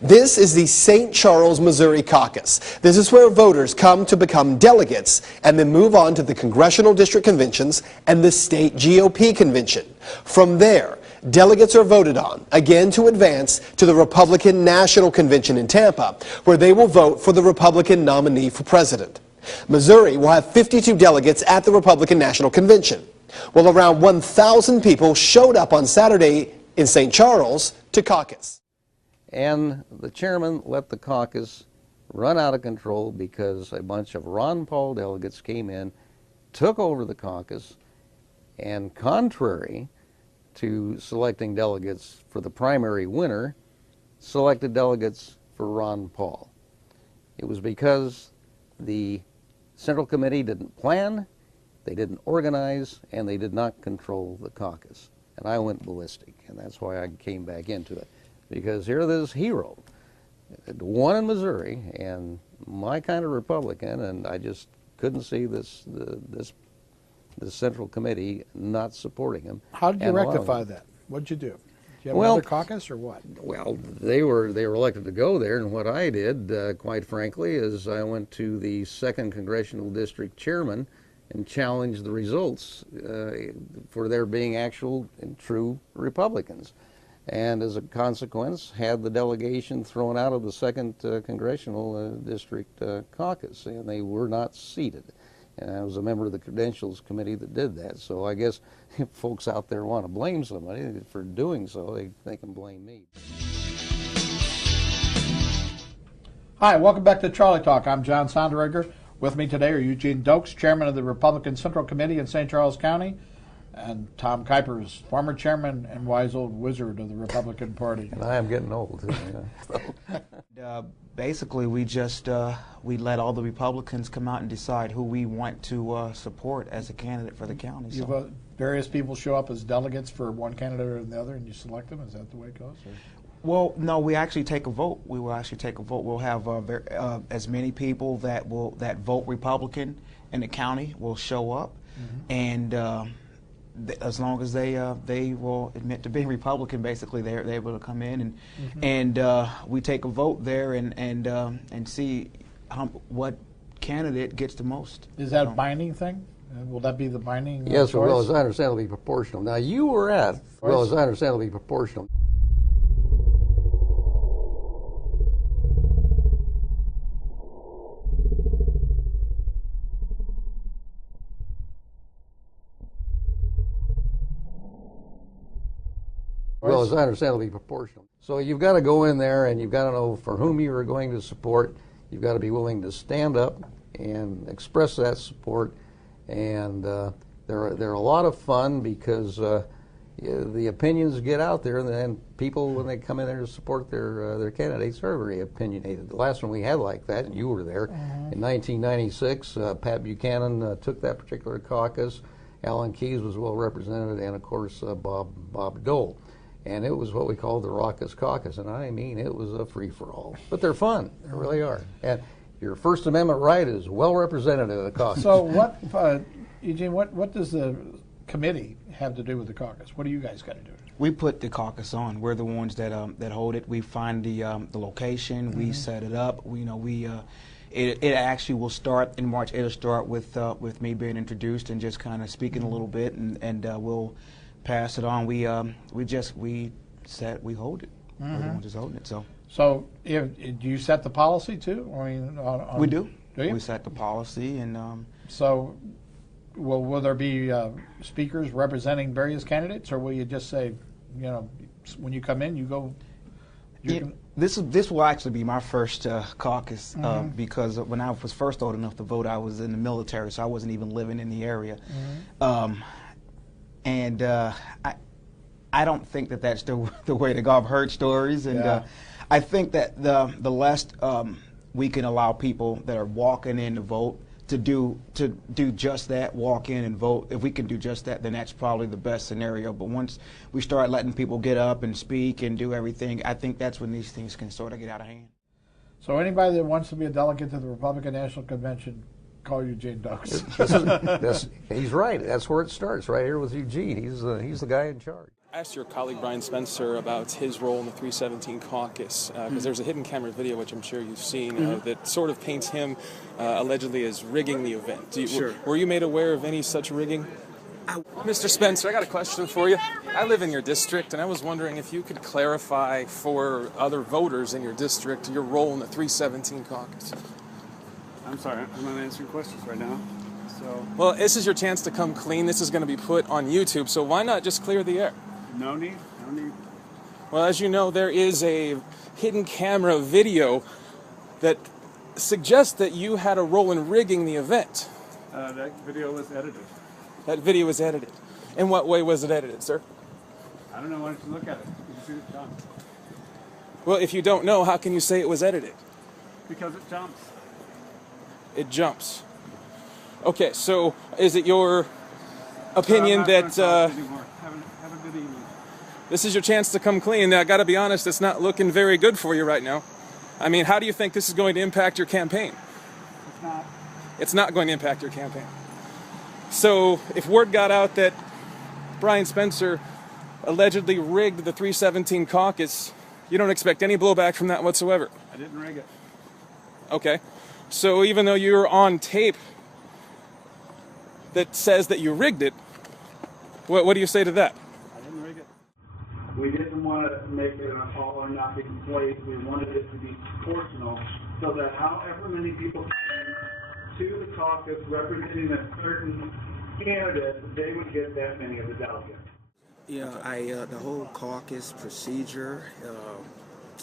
This is the St. Charles, Missouri caucus. This is where voters come to become delegates and then move on to the congressional district conventions and the state GOP convention. From there, delegates are voted on, again to advance to the Republican National Convention in Tampa, where they will vote for the Republican nominee for president. Missouri will have 52 delegates at the Republican National Convention. Well, around 1,000 people showed up on Saturday in St. Charles to caucus. And the chairman let the caucus run out of control because a bunch of Ron Paul delegates came in, took over the caucus, and contrary to selecting delegates for the primary winner, selected delegates for Ron Paul. It was because the Central Committee didn't plan, they didn't organize, and they did not control the caucus. And I went ballistic, and that's why I came back into it. Because here this hero, won in Missouri, and my kind of Republican, and I just couldn't see this Central Committee not supporting him. How did you rectify that? What did you do? Did you have another caucus or what? Well, they were elected to go there, and what I did, quite frankly, is I went to the 2nd Congressional District Chairman and challenged the results for there being actual and true Republicans. And as a consequence, had the delegation thrown out of the 2nd Congressional District Caucus, and they were not seated. And I was a member of the Credentials Committee that did that. So I guess if folks out there want to blame somebody for doing so, they can blame me. Hi, welcome back to Charlie Talk. I'm John Sonderegger. With me today are Eugene Dokes, Chairman of the Republican Central Committee in St. Charles County, and Tom Kuipers, former chairman and wise old wizard of the Republican Party. And I am getting old, too. Yeah. Basically, we just we let all the Republicans come out and decide who we want to support as a candidate for the county. So. Various people show up as delegates for one candidate or the other, and you select them? Is that the way it goes? Or? Well, no, we actually take a vote. We will actually take a vote. We'll have as many people that vote Republican in the county will show up, and as long as they will admit to being Republican, basically they're able to come in and we take a vote there and see what candidate gets the most. Is that a binding thing? Will that be the binding? Yes, choice? well, as I understand, it'll be proportional. Now, you were at, well, as I understand, it'll be proportional. Well, as I understand, it'll be proportional. So you've got to go in there and you've got to know for whom you are going to support. You've got to be willing to stand up and express that support. And they're a lot of fun because the opinions get out there, and then people, when they come in there to support their candidates, are very opinionated. The last one we had like that, and you were there, in 1996, Pat Buchanan took that particular caucus. Alan Keyes was well represented, and of course Bob Dole. And it was what we call the Raucous Caucus, and I mean it was a free-for-all. But they're fun, they really are. And your First Amendment right is well represented in the caucus. So what, Eugene, what does the committee have to do with the caucus? What do you guys got to do? We put the caucus on. We're the ones that hold it. We find the location. We set it up. It actually will start in March. It'll start with me being introduced and just kind of speaking a little bit, and we'll pass it on. We hold it. We're the ones just holding it. So do you set the policy too? I mean, We do. Do you? We set the policy, and So will there be speakers representing various candidates, or will you just say, when you come in, you go? This will actually be my first caucus because when I was first old enough to vote, I was in the military, so I wasn't even living in the area. I don't think that that's the way to go. I've heard stories, and I think that the less we can allow people that are walking in to vote to do just that, walk in and vote. If we can do just that, then that's probably the best scenario. But once we start letting people get up and speak and do everything, I think that's when these things can sort of get out of hand. So anybody that wants to be a delegate to the Republican National Convention, call Eugene Dokes. He's right. That's where it starts, right here with Eugene. He's the guy in charge. I asked your colleague Brian Spencer about his role in the 317 caucus because there's a hidden camera video, which I'm sure you've seen, that sort of paints him allegedly as rigging the event. Sure. Were you made aware of any such rigging? Mr. Spencer, I got a question for you. I live in your district, and I was wondering if you could clarify for other voters in your district your role in the 317 caucus. I'm sorry, I'm not answering questions right now. So. Well, this is your chance to come clean. This is going to be put on YouTube, so why not just clear the air? No need. Well, as you know, there is a hidden camera video that suggests that you had a role in rigging the event. That video was edited. That video was edited. In what way was it edited, sir? I don't know. Why don't you look at it? You can see it jumps. Well, if you don't know, how can you say it was edited? Because it jumps. It jumps. Okay, so is it your opinion that Have a good evening. this is your chance to come clean? Now, I got to be honest, it's not looking very good for you right now. I mean, how do you think this is going to impact your campaign? It's not. It's not going to impact your campaign. So if word got out that Brian Spencer allegedly rigged the 317 caucus, you don't expect any blowback from that whatsoever? I didn't rig it. Okay. So even though you're on tape that says that you rigged it, what do you say to that? I didn't rig it. We didn't want to make it an all or nothing place. We wanted it to be proportional so that however many people came to the caucus representing a certain candidate, they would get that many of the delegates. Yeah, the whole caucus procedure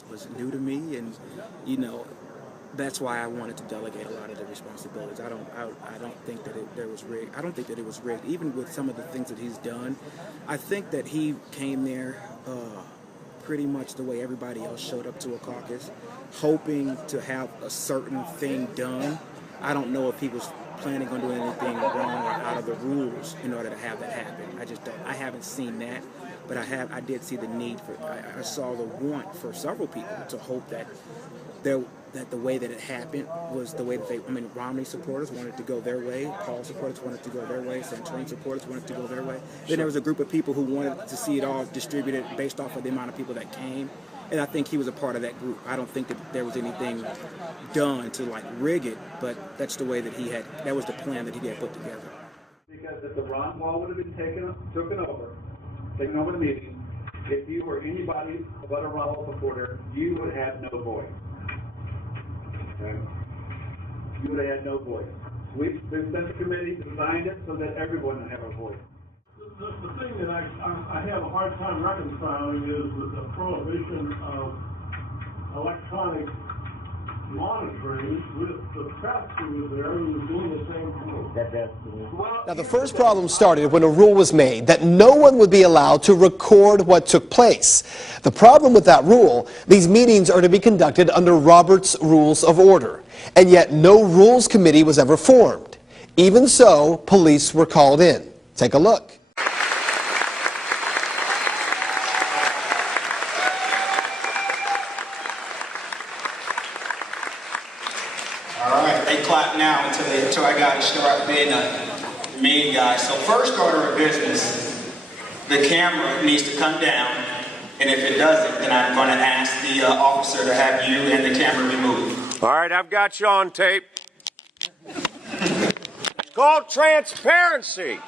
was new to me, and that's why I wanted to delegate a lot of the responsibilities. I don't think that it was rigged. I don't think that it was rigged, even with some of the things that he's done. I think that he came there pretty much the way everybody else showed up to a caucus, hoping to have a certain thing done. I don't know if he was planning on doing anything wrong or out of the rules in order to have that happen. I just don't. I haven't seen that, but I did see the need for. I saw the want for several people to hope that the way that it happened was the way that Romney supporters wanted to go their way, Paul supporters wanted to go their way, Santorum supporters wanted to go their way. Then there was a group of people who wanted to see it all distributed based off of the amount of people that came. And I think he was a part of that group. I don't think that there was anything done to rig it, but that's the way that that was the plan that he had put together. Because if the Ron Paul would have been taken over the meeting, if you were anybody but a Ron Paul supporter, you would have no voice. Okay? You would have had no voice. The Central Committee designed it so that everyone would have a voice. The thing that I have a hard time reconciling is the prohibition of electronic monitoring with the press who was there who was doing the same thing. Now, the first problem started when a rule was made that no one would be allowed to record what took place. The problem with that rule, these meetings are to be conducted under Robert's Rules of Order, and yet no Rules Committee was ever formed. Even so, police were called in. Take a look. All right, they clap now until I got to start being a mean guy. So first order of business, the camera needs to come down, and if it doesn't, then I'm going to ask the officer to have you and the camera removed. All right, I've got you on tape. It's called transparency.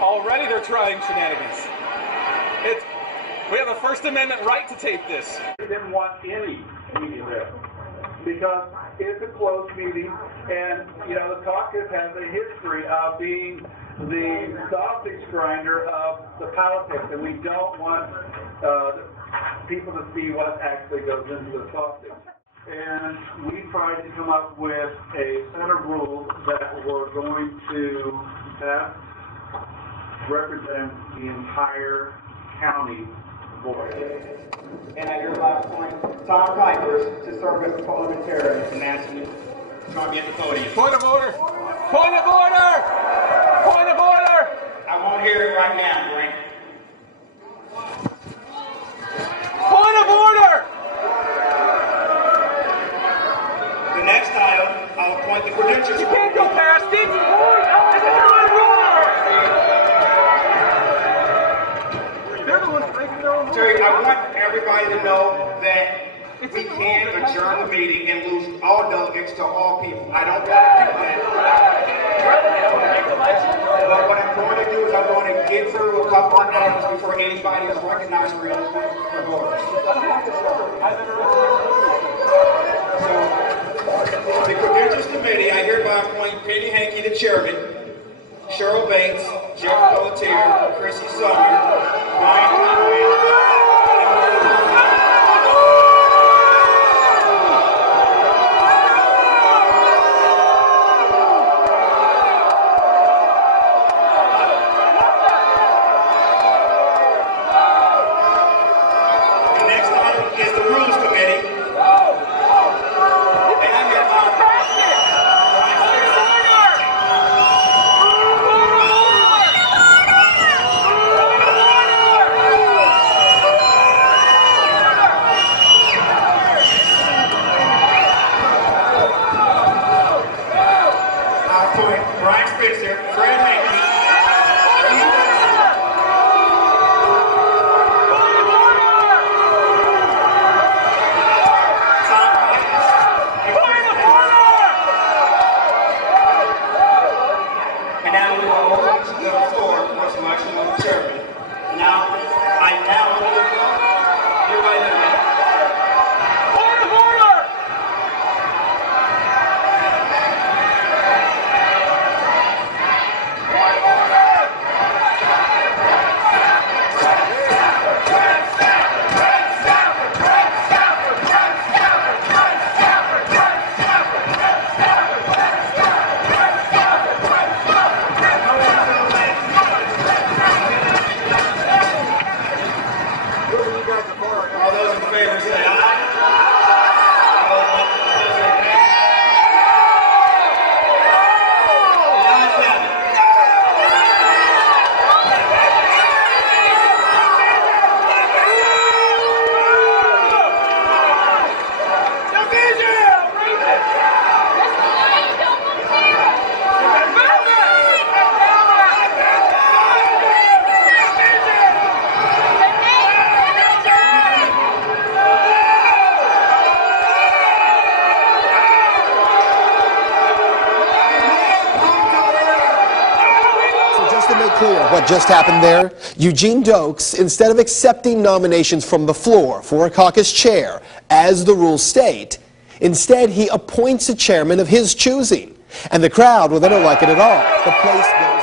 Already they're trying shenanigans. We have a First Amendment right to tape this. We didn't want any media there because it's a closed meeting, and the caucus has a history of being the sausage grinder of the politics, and we don't want people to see what actually goes into the sausage. And we tried to come up with a set of rules that were going to represent the entire county board. And I hereby appoint Tom Kuipers to serve as the parliamentarian and ask you to join me at the podium. Point of order! Point of order! Point of order! I won't hear it right now, Frank. Point of order! The next item, I'll appoint the credentials. You can't go past it! Terry, I want everybody to know that we can't adjourn the meeting and lose all delegates to all people. I don't want to do that. But what I'm going to do is I'm going to get through a couple of items before anybody is recognized for voters. The Credentials Committee, I hereby appoint Penny Hankey the chairman, Cheryl Bates, Jeff Pelletier, Chrissy Sumner, Brian Conway, What just happened there? Eugene Dokes, instead of accepting nominations from the floor for a caucus chair, as the rules state, instead he appoints a chairman of his choosing. And the crowd, well, they don't like it at all. The place goes...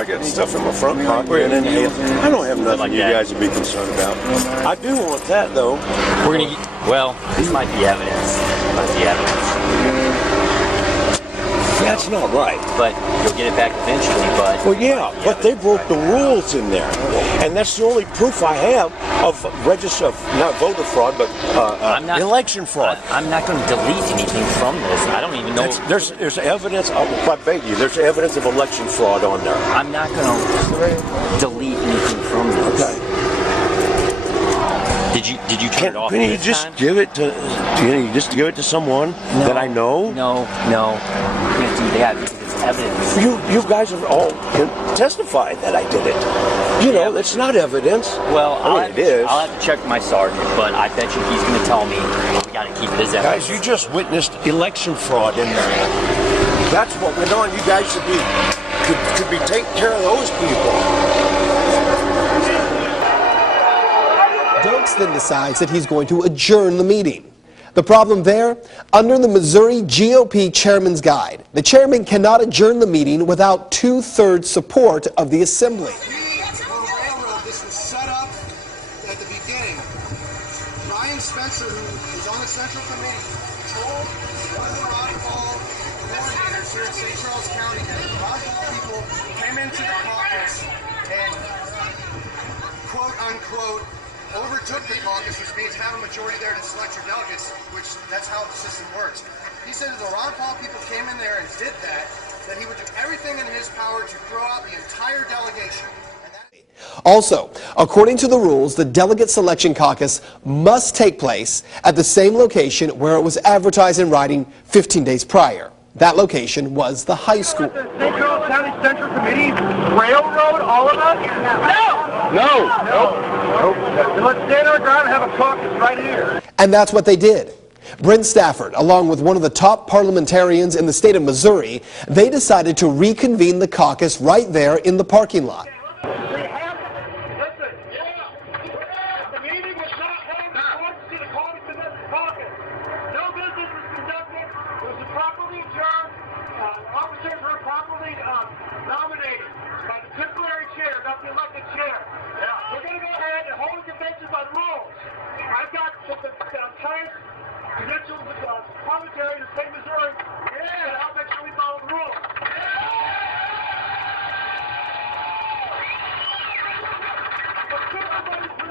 I got stuff in my front pocket and inhale. I don't have nothing you guys would be concerned about. I do want that though. We're gonna. Well, this might be evidence. Yeah, that's not right. But you'll get it back eventually. But well, yeah, but they broke the rules in there, and that's the only proof I have of not voter fraud, but election fraud. I'm not going to delete anything from this. I don't even know. There's evidence. I beg you. There's evidence of election fraud on there. I'm not going to delete anything from this. Okay. Did you turn it off? Can you just give it to someone that I know? No, you can't do that because it's evidence. You guys have all testified that I did it. You know, it's not evidence. Well, it is. I'll have to check with my sergeant, but I bet you he's going to tell me we got to keep it as evidence. Guys, you just witnessed election fraud in there. That's what went on. You guys should be taking care of those people. Dokes then decides that he's going to adjourn the meeting. The problem there? Under the Missouri GOP Chairman's Guide, the chairman cannot adjourn the meeting without 2/3 support of the assembly. This was set up at the beginning. Brian Spencer, who is on the Central Committee, told one of the Ron Paul coordinators here in St. Charles County that the Ron Paul people came into the caucus and, quote unquote, overtook the caucus, which means have a majority there to select your delegates, which that's how the system works. He said if the Ron Paul people came in there and did that he would do everything in his power to throw out the entire delegation. Also, according to the rules, the delegate selection caucus must take place at the same location where it was advertised in writing 15 days prior. That location was the high school. The St. Charles County Central Committee railroad all of us? No. Then let's stand our ground and have a caucus right here. And that's what they did. Brent Stafford, along with one of the top parliamentarians in the state of Missouri, they decided to reconvene the caucus right there in the parking lot. Parliamentary in the state of Missouri, and I'll make sure we follow the rules.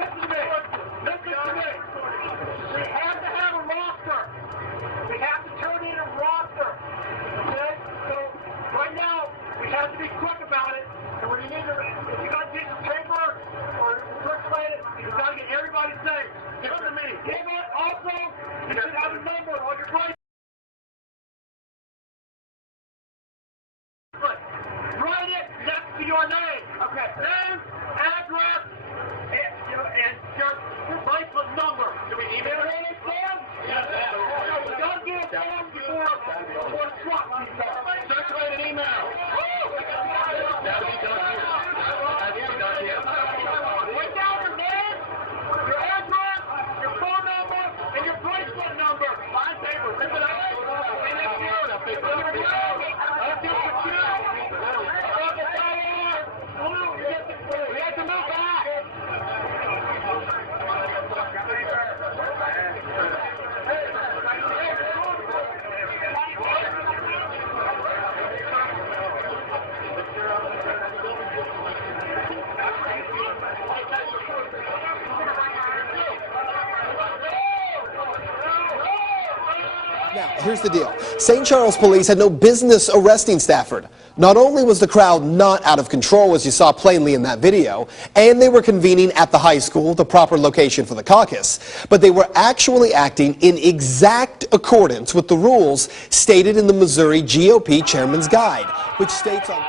Listen to me. We have to have a roster. We have to turn in a roster. Okay? So right now, we have to be quick about it. And we're going to need to, if you got a piece of paper or circulate it, you've got to get everybody safe. Give it to me. Give it also, you should have a number on your plate. Write it next to your name. Okay. Name, address, and your bracelet number. Do we email it, Sam? Yes. We got to get it down before the truck. Circulate an email. That'll be done here. Write down your name, your address, your phone number, and your bracelet number. Find paper. Rip it out. And it's here. We have to move back. Now, here's the deal. St. Charles police had no business arresting Stafford. Not only was the crowd not out of control, as you saw plainly in that video, and they were convening at the high school, the proper location for the caucus, but they were actually acting in exact accordance with the rules stated in the Missouri GOP Chairman's Guide, which states on...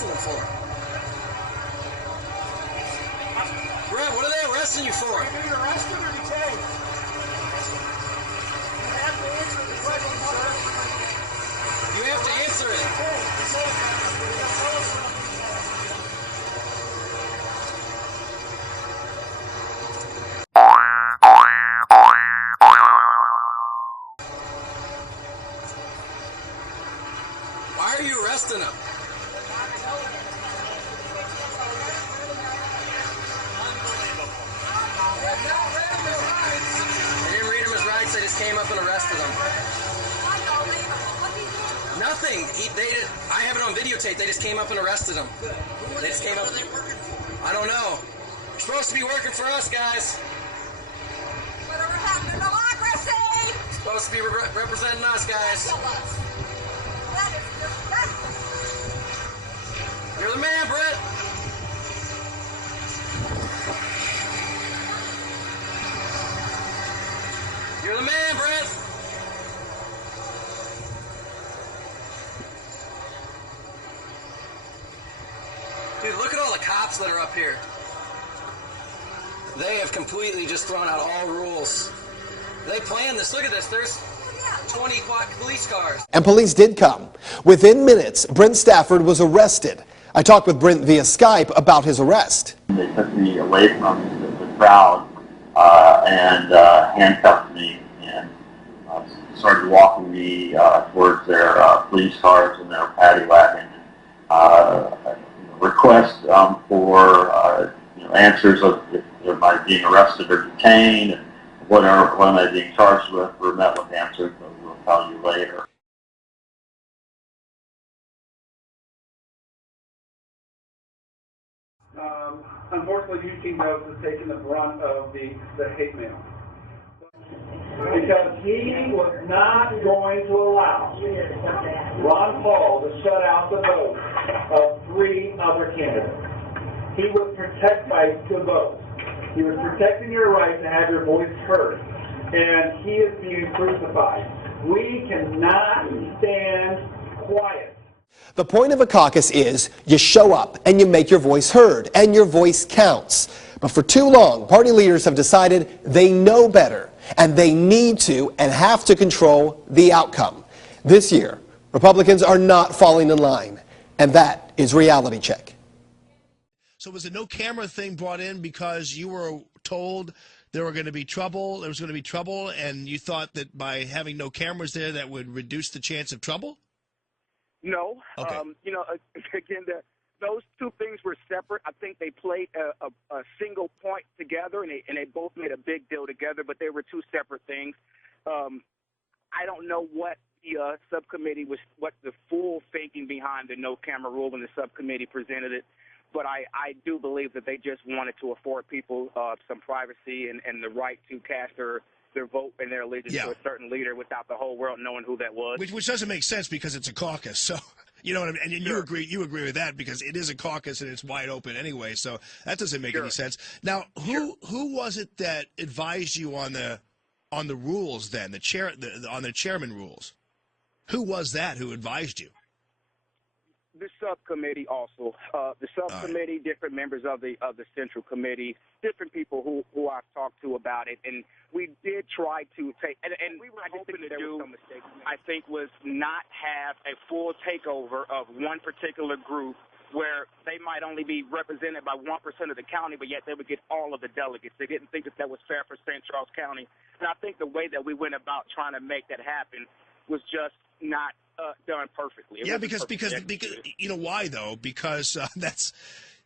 arresting him for? Brett, what are they arresting you for? Are you being arrested or detained? You have to answer the question, sir. You have to answer it. Why are you arresting him? They didn't read him his rights, they just came up and arrested him. Nothing. I have it on videotape. They just came up and arrested him. They just came up. I don't know. You're supposed to be working for us, guys. Whatever happened to democracy? Supposed to be representing us, guys. That is disgusting. You're the man, Brett. You're the man, Brett. Dude, look at all the cops that are up here. They have completely just thrown out all rules. They planned this. Look at this. There's 20 police cars. And police did come. Within minutes, Brent Stafford was arrested. I talked with Brent via Skype about his arrest. They took me away from the crowd and handcuffed me and started walking me towards their police cars and their paddy wagon. Request for answers of if am I being arrested or detained, and what am I being charged with, were met with answers that we'll tell you later. Unfortunately, Eugene Doakes has taken the brunt of the hate mail. Because he was not going to allow Ron Paul to shut out the vote of 3 other candidates. He would protect the votes. He was protecting your right to have your voice heard. And he is being crucified. We cannot stand quiet. The point of a caucus is you show up and you make your voice heard, and your voice counts. But for too long, party leaders have decided they know better, and they need to and have to control the outcome. This year, Republicans are not falling in line, and that is Reality Check. So was the no camera thing brought in because you were told there was going to be trouble, and you thought that by having no cameras there that would reduce the chance of trouble? No. Okay. Again, those two things were separate. I think they played a single point together, and they both made a big deal together, but they were two separate things. I don't know what the subcommittee was, what the full thinking behind the no camera rule when the subcommittee presented it, but I do believe that they just wanted to afford people some privacy and the right to cast their vote and their allegiance to a certain leader without the whole world knowing who that was. Which doesn't make sense because it's a caucus. So, you know what I mean? And you agree with that because it is a caucus and it's wide open anyway. So that doesn't make any sense. Now, who was it that advised you on the rules then, on the chairman rules? Who was that who advised you? The subcommittee also. The subcommittee, different members of the central committee, different people who I've talked to about it, and we did try to take. And we were hoping to do. I think was not have a full takeover of one particular group where they might only be represented by 1% of the county, but yet they would get all of the delegates. They didn't think that was fair for St. Charles County, and I think the way that we went about trying to make that happen was just not done perfectly. Because you know why though? Because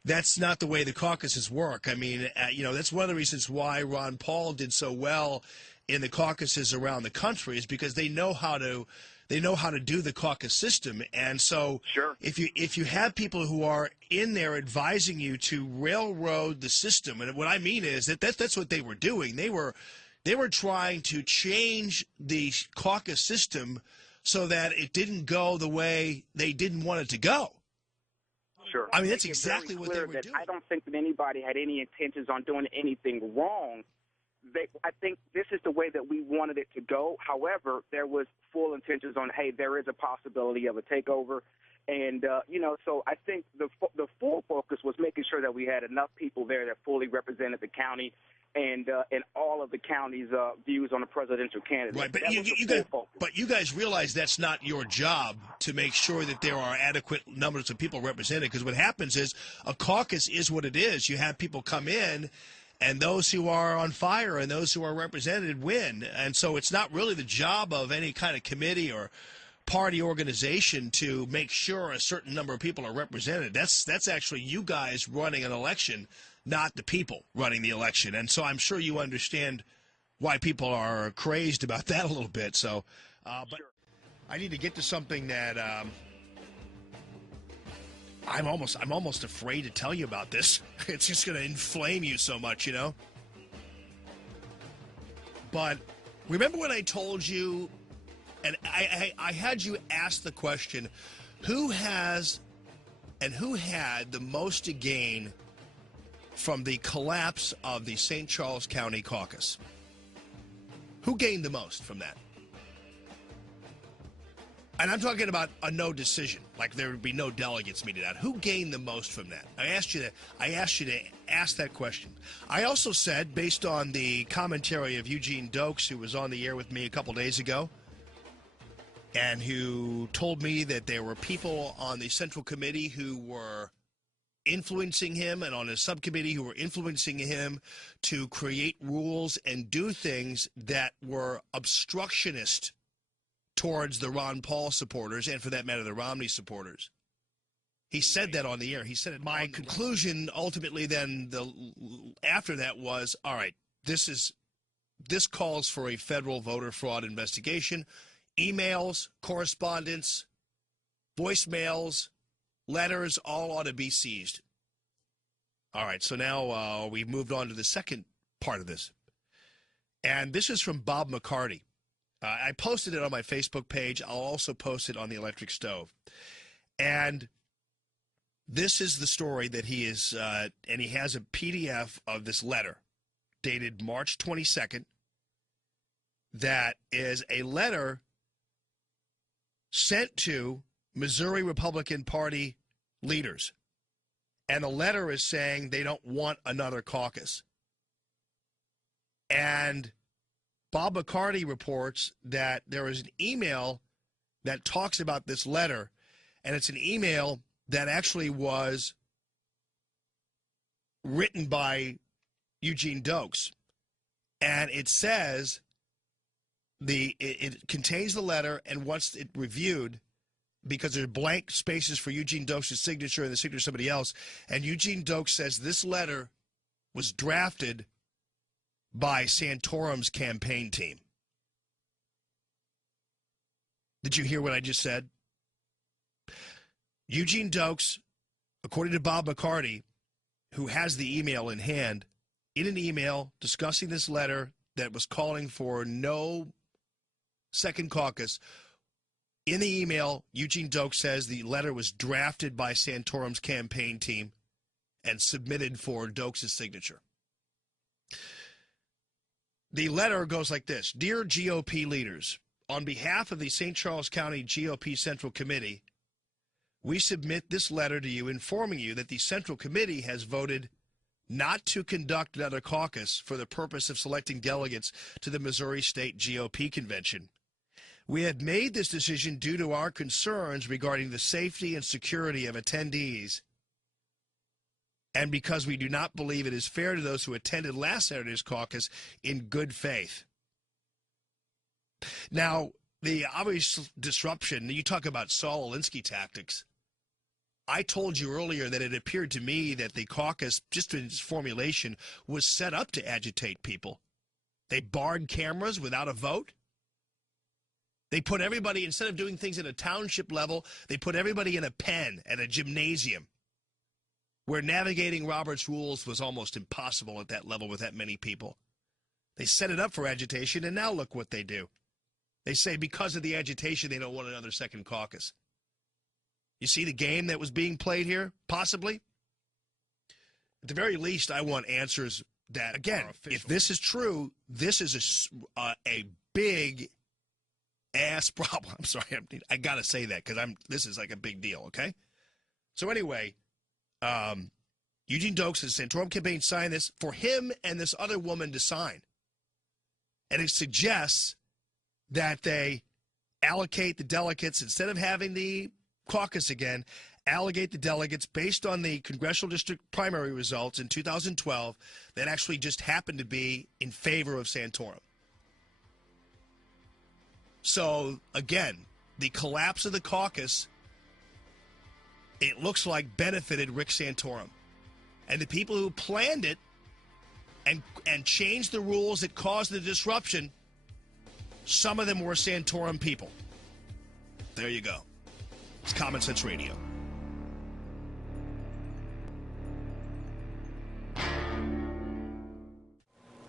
that's not the way the caucuses work. I mean, that's one of the reasons why Ron Paul did so well in the caucuses around the country is because they know how to do the caucus system. And so if you have people who are in there advising you to railroad the system, and what I mean is that's what they were doing. They were trying to change the caucus system so that it didn't go the way they didn't want it to go. Sure. I mean, that's exactly what they were doing. I don't think that anybody had any intentions on doing anything wrong. They I think this is the way that we wanted it to go. However, there was full intentions on, hey, there is a possibility of a takeover. And, so I think the full focus was making sure that we had enough people there that fully represented the county and all of the county's views on the presidential candidate. Right, but but you guys realize that's not your job to make sure that there are adequate numbers of people represented, because what happens is a caucus is what it is. You have people come in, and those who are on fire and those who are represented win. And so it's not really the job of any kind of committee or party organization to make sure a certain number of people are represented. That's actually you guys running an election, not the people running the election. And so I'm sure you understand why people are crazed about that a little bit. So, but I need to get to something that I'm almost afraid to tell you about this. It's just going to inflame you so much, you know. But remember when I told you, and I had you ask the question, who has and who had the most to gain from the collapse of the St. Charles County Caucus? Who gained the most from that? And I'm talking about a no decision, like there would be no delegates meeting out. Who gained the most from that? I asked you to ask that question. I also said, based on the commentary of Eugene Dokes, who was on the air with me a couple days ago, and who told me that there were people on the Central Committee who were influencing him and on his subcommittee who were influencing him to create rules and do things that were obstructionist towards the Ron Paul supporters and, for that matter, the Romney supporters. He said that on the air. He said it. My conclusion ultimately then after that was, all right, this calls for a federal voter fraud investigation. Emails, correspondence, voicemails, letters, all ought to be seized. All right, so now we've moved on to the second part of this. And this is from Bob McCarty. I posted it on my Facebook page. I'll also post it on the electric stove. And this is the story that he is, and he has a PDF of this letter dated March 22nd. That is a letter sent to Missouri Republican Party leaders. And the letter is saying they don't want another caucus. And Bob McCarty reports that there is an email that talks about this letter, and it's an email that actually was written by Eugene Dokes. And it says, it contains the letter, and once it reviewed, because there are blank spaces for Eugene Dokes' signature and the signature of somebody else, and Eugene Dokes says this letter was drafted by Santorum's campaign team. Did you hear what I just said? Eugene Dokes, according to Bob McCarty, who has the email in hand, in an email discussing this letter that was calling for no second caucus, in the email, Eugene Dokes says the letter was drafted by Santorum's campaign team and submitted for Dokes' signature. The letter goes like this. Dear GOP leaders, on behalf of the St. Charles County GOP Central Committee, we submit this letter to you informing you that the Central Committee has voted not to conduct another caucus for the purpose of selecting delegates to the Missouri State GOP Convention. We had made this decision due to our concerns regarding the safety and security of attendees, and because we do not believe it is fair to those who attended last Saturday's caucus in good faith. Now, the obvious disruption, you talk about Saul Alinsky tactics. I told you earlier that it appeared to me that the caucus, just in its formulation, was set up to agitate people. They barred cameras without a vote. They put everybody, instead of doing things at a township level, they put everybody in a pen at a gymnasium where navigating Robert's rules was almost impossible at that level with that many people. They set it up for agitation, and now look what they do. They say because of the agitation, they don't want another second caucus. You see the game that was being played here, possibly? At the very least, I want answers that, again, if this is true, this is a big ass problem. I'm sorry, I got to say that because this is like a big deal, okay? So anyway, Eugene Dokes and the Santorum campaign signed this for him and this other woman to sign. And it suggests that they allocate the delegates, instead of having the caucus again, allocate the delegates based on the congressional district primary results in 2012 that actually just happened to be in favor of Santorum. So, again, the collapse of the caucus, it looks like, benefited Rick Santorum. And the people who planned it and changed the rules that caused the disruption, some of them were Santorum people. There you go. It's Common Sense Radio.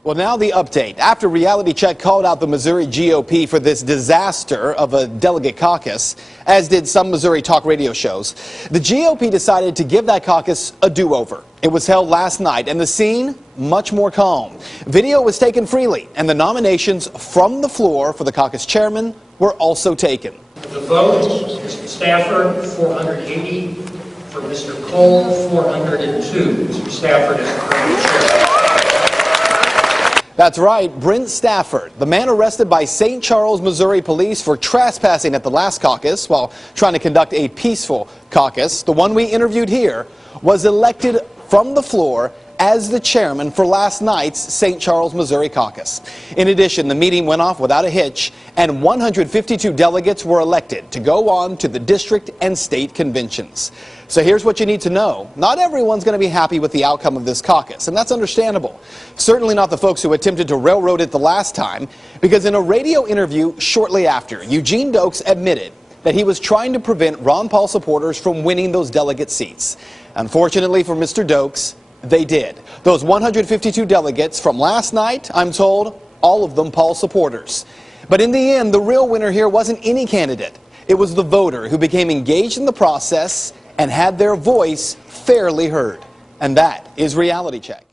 Well, now the update. After Reality Check called out the Missouri GOP for this disaster of a delegate caucus, as did some Missouri talk radio shows, the GOP decided to give that caucus a do-over. It was held last night, and the scene much more calm. Video was taken freely, and the nominations from the floor for the caucus chairman were also taken. The vote, Mr. Stafford, 480. For Mr. Cole, 402. Mr. Stafford is the current chair. That's right, Brent Stafford, the man arrested by St. Charles, Missouri police for trespassing at the last caucus while trying to conduct a peaceful caucus, the one we interviewed here, was elected from the floor as the chairman for last night's St. Charles, Missouri caucus. In addition, the meeting went off without a hitch, and 152 delegates were elected to go on to the district and state conventions. So here's what you need to know. Not everyone's going to be happy with the outcome of this caucus, and that's understandable. Certainly not the folks who attempted to railroad it the last time, because in a radio interview shortly after, Eugene Dokes admitted that he was trying to prevent Ron Paul supporters from winning those delegate seats. Unfortunately for Mr. Dokes, they did. Those 152 delegates from last night, I'm told, all of them Paul supporters. But in the end, the real winner here wasn't any candidate. It was the voter who became engaged in the process and had their voice fairly heard. And that is Reality Check.